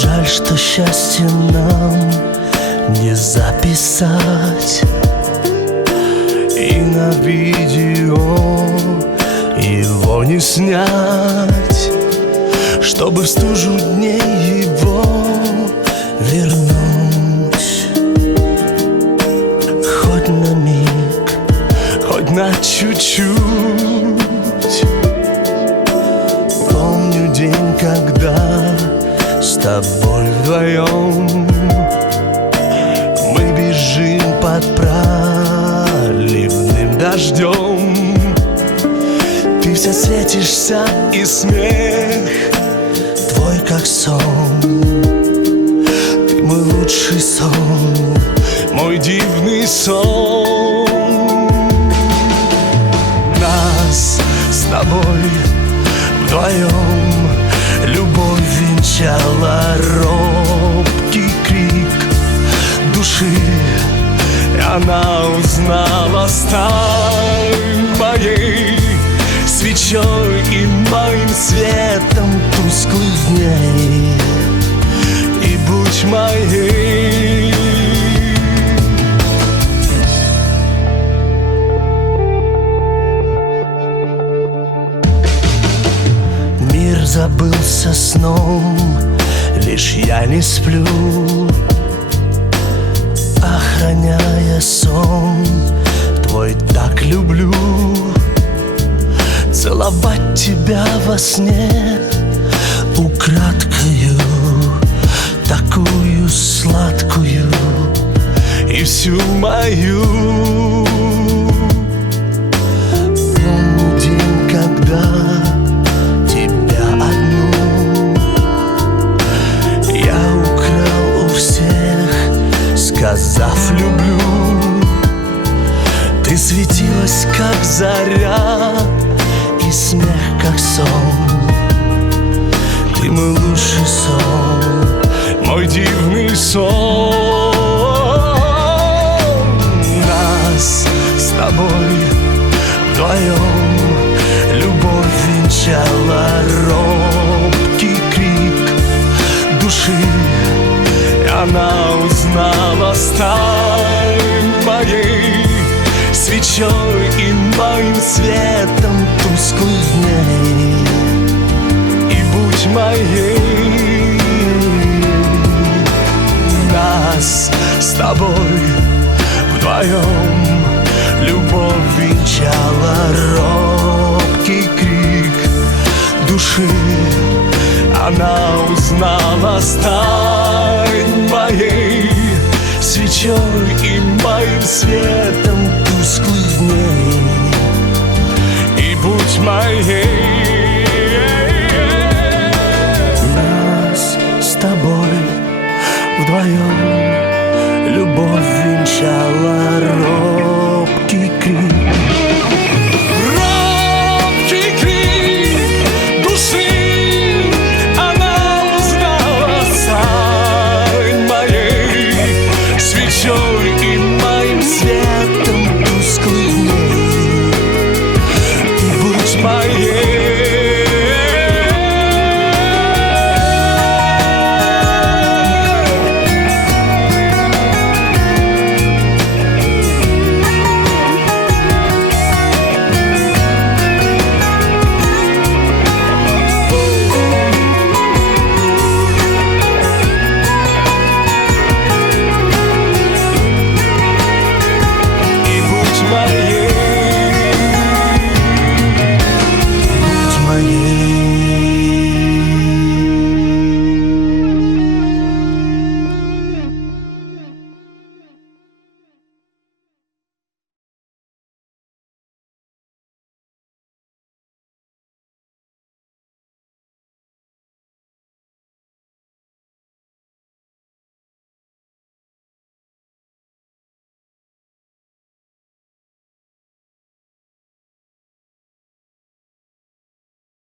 Жаль, что счастье нам не записать и на видео его не снять, чтобы в стужу дней его вернуть. Хоть на миг, хоть на чуть-чуть. Помню день, когда с тобой вдвоем мы бежим под проливным дождем. Ты вся светишься, и смех твой как сон. Ты мой лучший сон, мой дивный сон. Нас с тобой вдвоем любовь венчала робкий крик души, и она узнала: стань моей свечой и моим светом тусклых дней, и будь моей. Мир забылся сном, лишь я не сплю, охраняя сон твой так люблю. Целовать тебя во сне украдкою, такую сладкую и всю мою. Помню день, когда тебя одну я украл у всех, сказав люблю. Ты светилась, как заря, и смех, как сон. Ты мой лучший сон, мой дивный сон. Нас с тобой вдвоем любовь венчала робкий крик души, и она узнала: стань моей свечой и моим светом тусклых дней, и будь моей. Нас с тобой вдвоем любовь венчала робкий крик души, она узнала: стань моей свечой и моим светом тусклых дней, и будь моей.